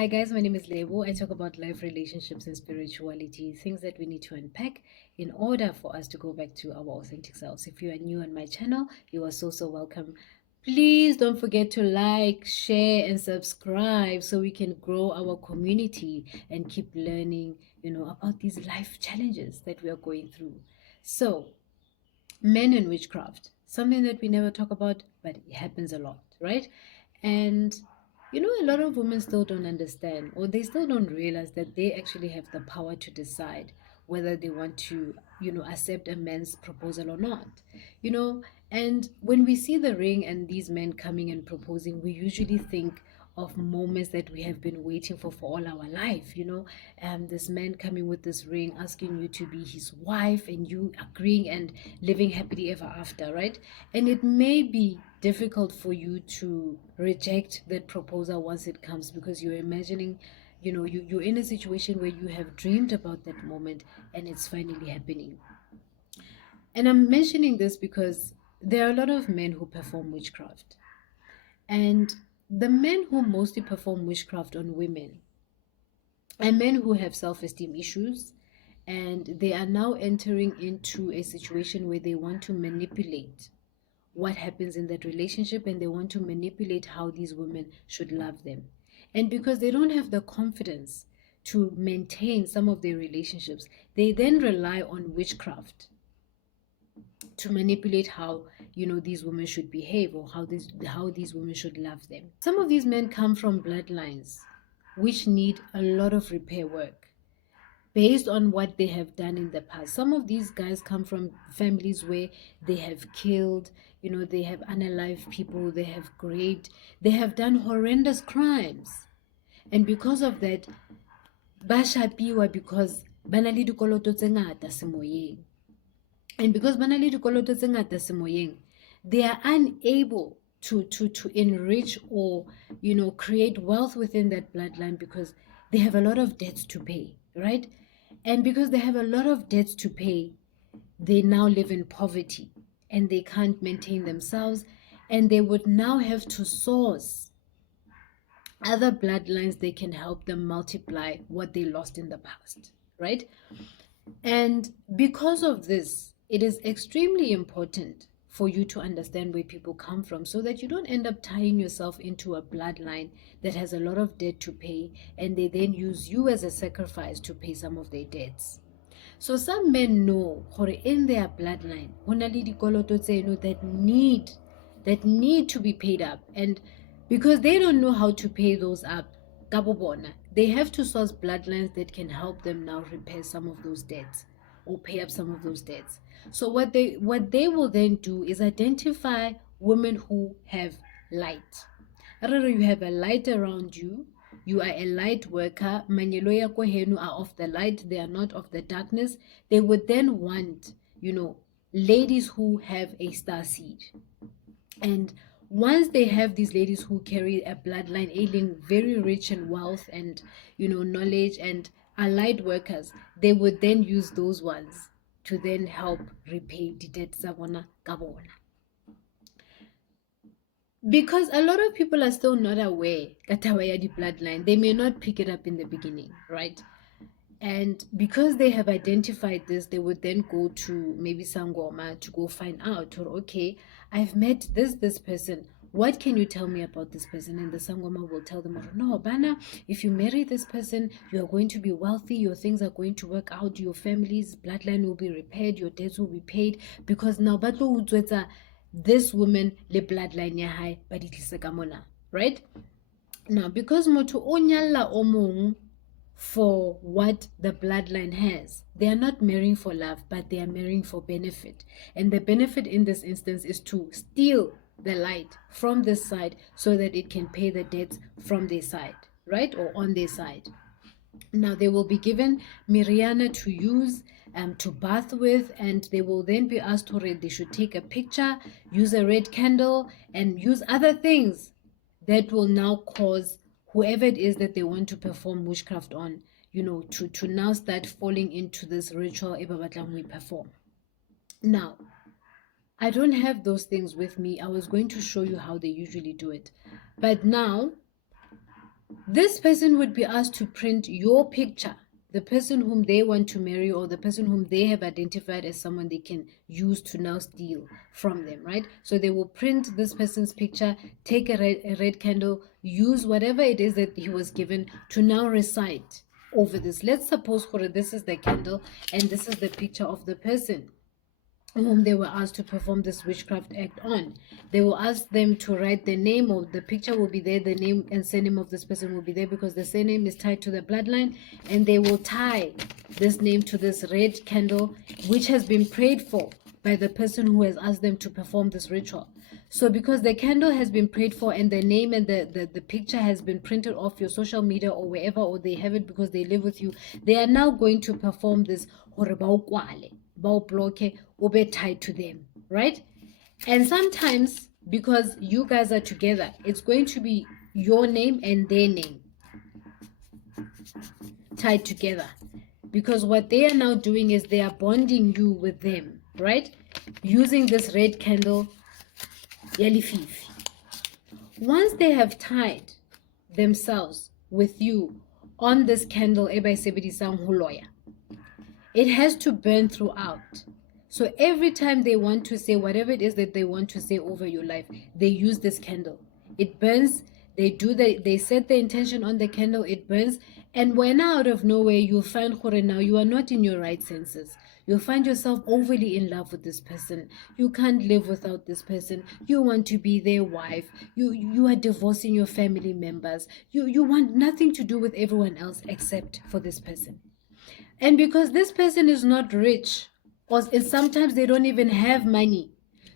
Hi guys, my name is Lebo. I talk about life, relationships, and spirituality, things that we need to unpack in order for us to go back to our authentic selves. If you are new on my channel, you are so welcome. Please don't forget to like, share, and subscribe so we can grow our community and keep learning, about these life challenges that we are going through. So, men and witchcraft, something that we never talk about, but it happens a lot, right? And a lot of women still don't understand, or they still don't realize that they actually have the power to decide whether they want to accept a man's proposal or not. you know and when we see the ring and these men coming and proposing, we usually think of moments that we have been waiting for all our life. This man coming with this ring, asking you to be his wife, and you agreeing and living happily ever after, right? And it may be difficult for you to reject that proposal once it comes, because you're imagining, you're in a situation where you have dreamed about that moment and it's finally happening. And I'm mentioning this because there are a lot of men who perform witchcraft. And the men who mostly perform witchcraft on women are men who have self-esteem issues, and they are now entering into a situation where they want to manipulate what happens in that relationship, and they want to manipulate how these women should love them. And because they don't have the confidence to maintain some of their relationships, they then rely on witchcraft to manipulate how these women should behave, or how these women should love them. Some of these men come from bloodlines which need a lot of repair work based on what they have done in the past. Some of these guys come from families where they have killed, they have unalived people, they have raped, they have done horrendous crimes. And because of that, ba shapiwa because ba na le dikoloto tse ngata semoyeng. And because ba na le dikoloto tse ngata semoyeng, they are unable to enrich or create wealth within that bloodline, because they have a lot of debts to pay, right? And because they have a lot of debts to pay, they now live in poverty and they can't maintain themselves, and they would now have to source other bloodlines that can help them multiply what they lost in the past, right? And because of this, it is extremely important for you to understand where people come from, so that you don't end up tying yourself into a bloodline that has a lot of debt to pay, and they then use you as a sacrifice to pay some of their debts. So some men know in their bloodline that need to be paid up, and because they don't know how to pay those up, they have to source bloodlines that can help them now repair some of those debts or pay up some of those debts. So what they will then do is identify women who have light. You have a light around you. You are a light worker. Manyelo ya ko henu are of the light. They are not of the darkness. They would then want, ladies who have a star seed. And once they have these ladies who carry a bloodline ailing very rich in wealth and knowledge and are light workers, they would then use those ones to then help repay the debt zabona kabona. Because a lot of people are still not aware that the bloodline, they may not pick it up in the beginning, right? And because they have identified this, they would then go to maybe Sangoma to go find out, or okay, I've met this person. What can you tell me about this person? And the Sangoma will tell them, no, Bana, if you marry this person, you are going to be wealthy, your things are going to work out, your family's bloodline will be repaired, your debts will be paid, because now this woman le bloodline ya hae ba di tlise ka mona, right? Now because motho o nyalla o mong for what the bloodline has, they are not marrying for love, but they are marrying for benefit. And the benefit in this instance is to steal the light from this side so that it can pay the debts from their side, right? Or on their side. Now they will be given Miriana to use, to bath with, and they will then be asked they should take a picture, use a red candle, and use other things that will now cause whoever it is that they want to perform witchcraft on, to now start falling into this ritual we perform. Now, I don't have those things with me. I was going to show you how they usually do it. But now, This person would be asked to print your picture, the person whom they want to marry or the person whom they have identified as someone they can use to now steal from them, right? So they will print this person's picture, take a red candle, use whatever it is that he was given to now recite over this. Let's suppose this is the candle and this is the picture of the person whom they were asked to perform this witchcraft act on. They will ask them to write the name, or the picture will be there, the name and surname of this person will be there because the surname is tied to the bloodline, and they will tie this name to this red candle which has been prayed for by the person who has asked them to perform this ritual. So because the candle has been prayed for and the name and the picture has been printed off your social media or wherever, or they have it because they live with you, they are now going to perform this bloke ube tied to them, right? And sometimes because you guys are together, it's going to be your name and their name tied together, because what they are now doing is they are bonding you with them, right? Using this red candle yalififi. Once they have tied themselves with you on this candle, it has to burn throughout. So every time they want to say whatever it is that they want to say over your life, they use this candle. It burns. They set the intention on the candle, it burns. And when out of nowhere, you'll find now you are not in your right senses. You'll find yourself overly in love with this person. You can't live without this person. You want to be their wife. You are divorcing your family members. You want nothing to do with everyone else except for this person. And because this person is not rich, or sometimes they don't even have money,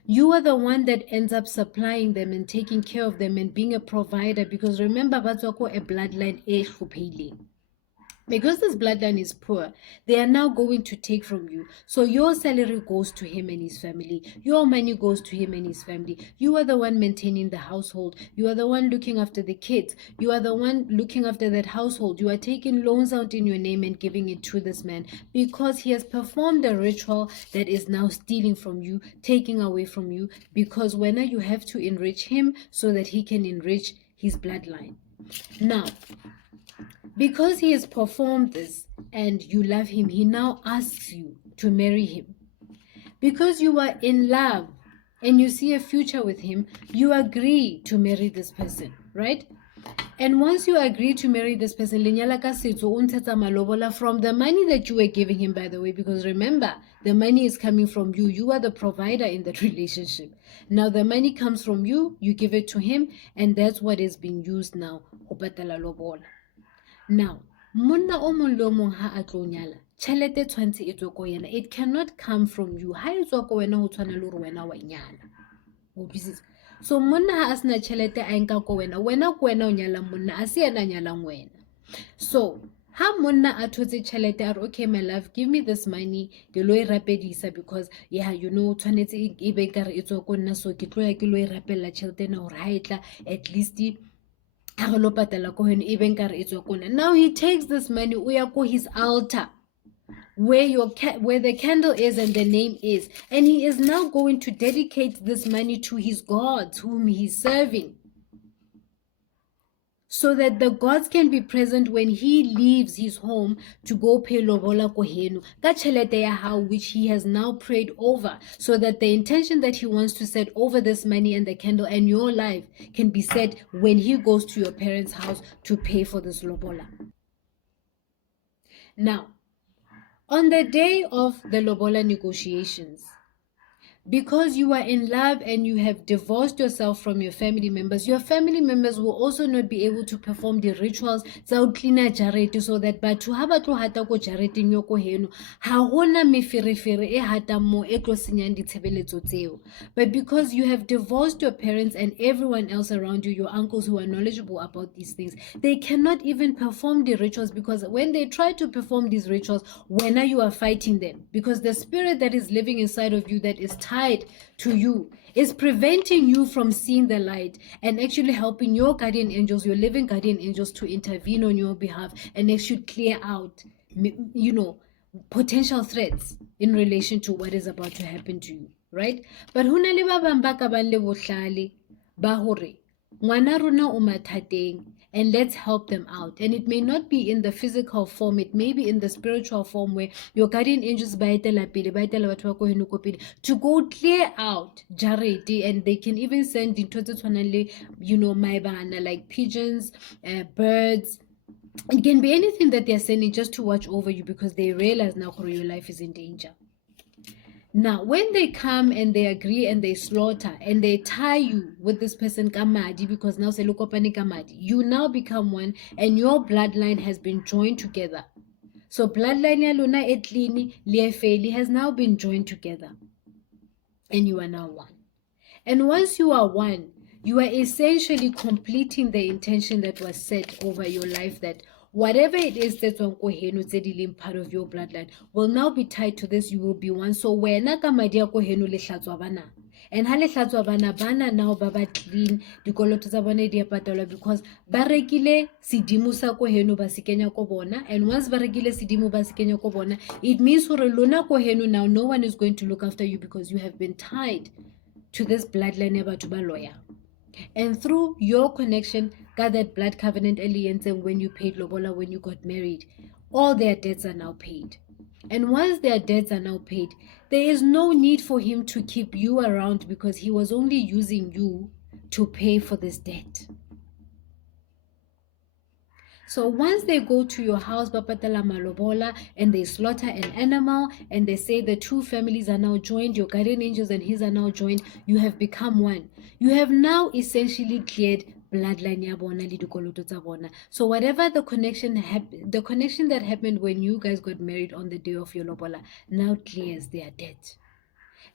you are the one that ends up supplying them and taking care of them and being a provider. Because remember, batswako a bloodline e hlopheileng. Because this bloodline is poor, they are now going to take from you. So your salary goes to him and his family. Your money goes to him and his family. You are the one maintaining the household. You are the one looking after the kids. You are the one looking after that household. You are taking loans out in your name and giving it to this man because he has performed a ritual that is now stealing from you, taking away from you, because when you have to enrich him so that he can enrich his bloodline. Now, because he has performed this and you love him, he now asks you to marry him. Because you are in love and you see a future with him, you agree to marry this person, right? And once you agree to marry this person, from the money that you were giving him, by the way, because remember, the money is coming from you. You are the provider in that relationship. Now the money comes from you, you give it to him, and that's what is being used now. Now, monna o mong le o mong ha a tlo nyala, tšhelete tshwantse e tswe ko yena. It cannot come from you. Ha e tswa ko wena ho tshwana le hore wena wa nyala. O utlwisisa? So monna ha a sena tšhelete a enka ko wena, wena ko wena o nyalang monna, a se yena a nyalang wena. So ha monna a thotse tšhelete a re, okay my love, give me this money, ke lo e rapedisa because tshwanetse e be ka re e tswa ko nna, so ke tlo ya ke lo e rapella tšhelete ena hore ha e tla at least now he takes this money uya his altar where the candle is and the name is, and he is now going to dedicate this money to his gods whom he's serving, so that the gods can be present when he leaves his home to go pay lobola ko heno ka tšhelete ya hao, which he has now prayed over, so that the intention that he wants to set over this money and the candle and your life can be set when he goes to your parents' house to pay for this lobola. Now, on the day of the lobola negotiations, because you are in love and you have divorced yourself from your family members will also not be able to perform the rituals tsa cleaner jarete, so that batho ha ba tlo hata ko jareteng yo ko heno ha hona meferefere e hatang mo e tlo senyang ditshebeletso tseo. But because you have divorced your parents and everyone else around you, your uncles who are knowledgeable about these things, they cannot even perform the rituals, because when they try to perform these rituals, when you are fighting them, because the spirit that is living inside of you that is tied to you is preventing you from seeing the light and actually helping your guardian angels, your living guardian angels, to intervene on your behalf and actually clear out, potential threats in relation to what is about to happen to you, right? But hona le ba bang ba ka bang le bohlale ba hore ngwana rona o mathateng and let's help them out. And it may not be in the physical form, it may be in the spiritual form, where your guardian angels to go clear out jarete, and they can even send into my banana, like pigeons, birds. It can be anything that they're sending just to watch over you, because they realize now your life is in danger. Now, when they come and they agree and they slaughter and they tie you with this person kamadi, because now say lokopani kamadi, you now become one, and your bloodline has been joined together. So bloodline ya lona etlini liefeli has now been joined together, and you are now one. And once you are one, you are essentially completing the intention that was set over your life, that whatever it is that's on part of your bloodline will now be tied to this. You will be one. So wena ka madi ya ko heno le hlatswa bana, and ha le hlatswa bana now baba clean dikoloto tsa bone di patalwa, because ba rekile sedimo sa ko heno ba sekenya ko bona. And once ba rekile sedimo ba sekenya ko bona, it means hore lona ko heno now no one is going to look after you, because you have been tied to this bloodline ya batho ba loyal. And through your connection, got that blood covenant alliance, and when you paid Lobola, when you got married, all their debts are now paid. And once their debts are now paid, there is no need for him to keep you around, because he was only using you to pay for this debt. So once they go to your house, Bapatala Malobola, and they slaughter an animal, and they say the two families are now joined, your guardian angels and his are now joined, you have become one. You have now essentially cleared bloodline ya bona le dikoloto tsa bona. So whatever the connection that happened when you guys got married on the day of your Lobola now clears their debt.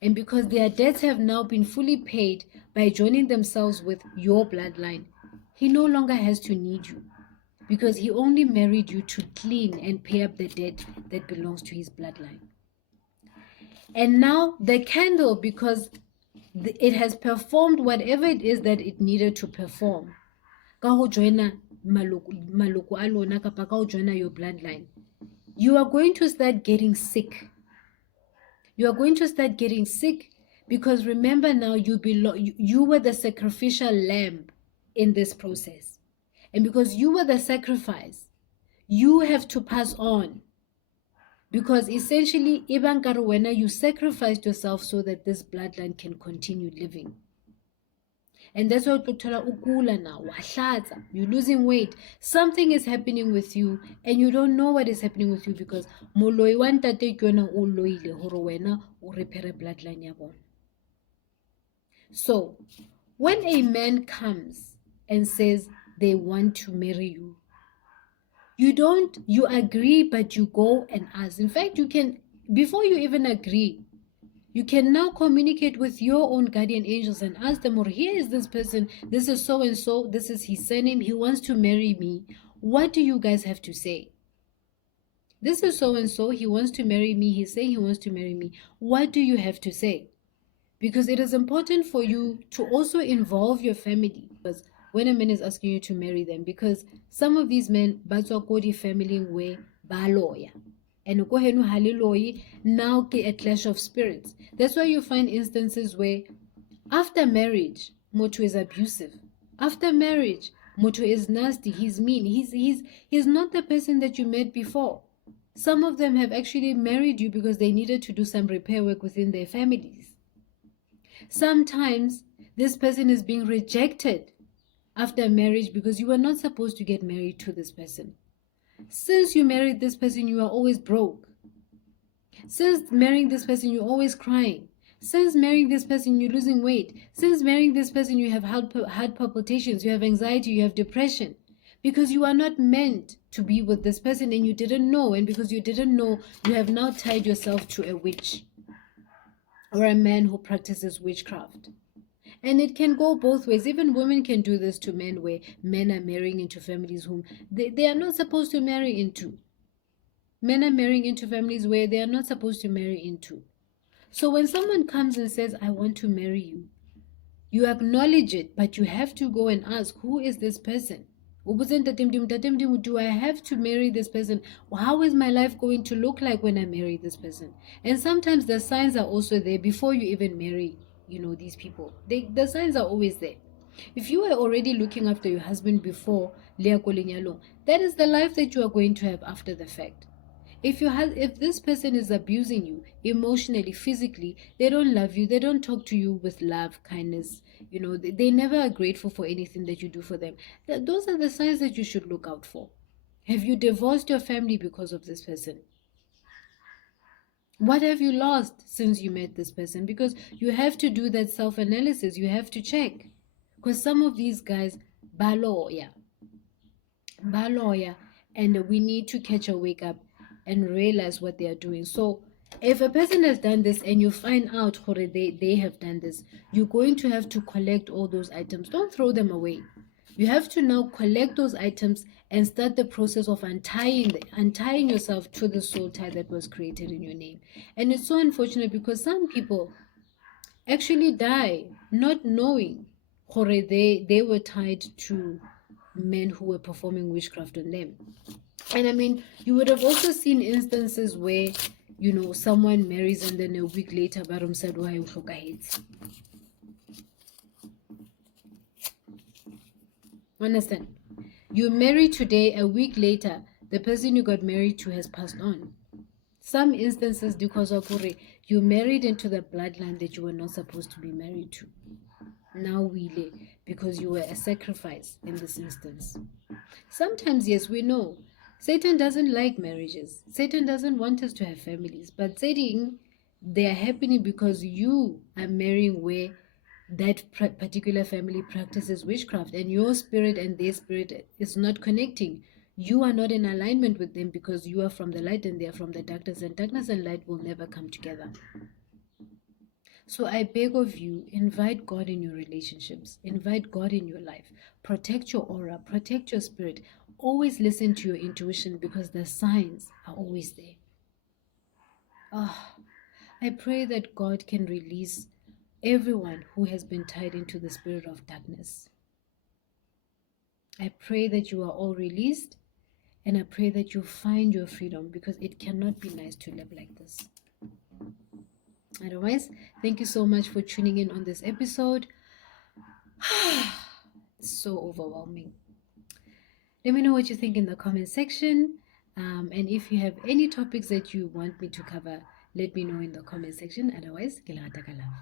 And because their debts have now been fully paid by joining themselves with your bloodline, he no longer has to need you, because he only married you to clean and pay up the debt that belongs to his bloodline. And now the candle, because it has performed whatever it is that it needed to perform, ka ho joina maloko a lona kapa ka ho joina your bloodline, you are going to start getting sick. You are going to start getting sick, because remember now, you were the sacrificial lamb in this process. And because you were the sacrifice, you have to pass on. Because essentially, Ibn Karuwena, you sacrificed yourself so that this bloodline can continue living. And that's why ukula now, you're losing weight. Something is happening with you, and you don't know what is happening with you, because moloi wa ntate ke yona o loile hore wena o repere bloodline ya bona. So, when a man comes and says they want to marry you, you agree, but you go and ask. In fact, you can, before you even agree, you can now communicate with your own guardian angels and ask them, or here is this person, this is so and so, this is his surname, he wants to marry me. What do you guys have to say? This is so and so, he wants to marry me, he's saying he wants to marry me. What do you have to say? Because it is important for you to also involve your family, because when a man is asking you to marry them, because some of these men, batswa kodi family we baloya, and ukohenu haliloyi, now ke a clash of spirits. That's why you find instances where after marriage, Moto is abusive. After marriage, Moto is nasty, he's mean, he's not the person that you met before. Some of them have actually married you because they needed to do some repair work within their families. Sometimes this person is being rejected after marriage because you were not supposed to get married to this person. Since you married this person, you are always broke. Since marrying this person, you're always crying. Since marrying this person, you're losing weight. Since marrying this person, you have heart palpitations, you have anxiety, you have depression. Because you are not meant to be with this person and you didn't know. And because you didn't know, you have now tied yourself to a witch or a man who practices witchcraft. And it can go both ways. Even women can do this to men, where men are marrying into families whom they are not supposed to marry into. Men are marrying into families where they are not supposed to marry into. So when someone comes and says, I want to marry you, you acknowledge it, but you have to go and ask, who is this person? Do I have to marry this person? How is my life going to look like when I marry this person? And sometimes the signs are also there before you even marry, these people. The signs are always there. If you were already looking after your husband before, That is the life that you are going to have after the fact. If this person is abusing you emotionally, physically, they don't love you, they don't talk to you with love, kindness, they never are grateful for anything that you do for them. Those are the signs that you should look out for. Have you divorced your family because of this person? What have you lost since you met this person? Because you have to do that self-analysis. You have to check. Because some of these guys, baloya, and we need to catch a wake up and realize what they are doing. So if a person has done this and you find out they have done this, you're going to have to collect all those items. Don't throw them away. You have to now collect those items and start the process of untying yourself to the soul tie that was created in your name. And it's so unfortunate because some people actually die not knowing they were tied to men who were performing witchcraft on them. And I mean, you would have also seen instances where, someone marries and then a week later, Barum said, why you understand? You marry today, a week later, the person you got married to has passed on. Some instances, because of you married into the bloodline that you were not supposed to be married to. Now we because you were a sacrifice in this instance. Sometimes, yes, we know Satan doesn't like marriages. Satan doesn't want us to have families. But saying they are happening because you are marrying where that particular family practices witchcraft and your spirit and their spirit is not connecting. You are not in alignment with them because you are from the light and they are from the darkness, and darkness and light will never come together. So I beg of you, invite God in your relationships, invite God in your life, protect your aura, protect your spirit. Always listen to your intuition because the signs are always there. I pray that God can release everyone who has been tied into the spirit of darkness. I pray that you are all released, and I pray that you find your freedom because it cannot be nice to live like this. Otherwise, thank you so much for tuning in on this episode. It's so overwhelming. Let me know what you think in the comment section. And if you have any topics that you want me to cover, let me know in the comment section. Otherwise, ke le rata ka love.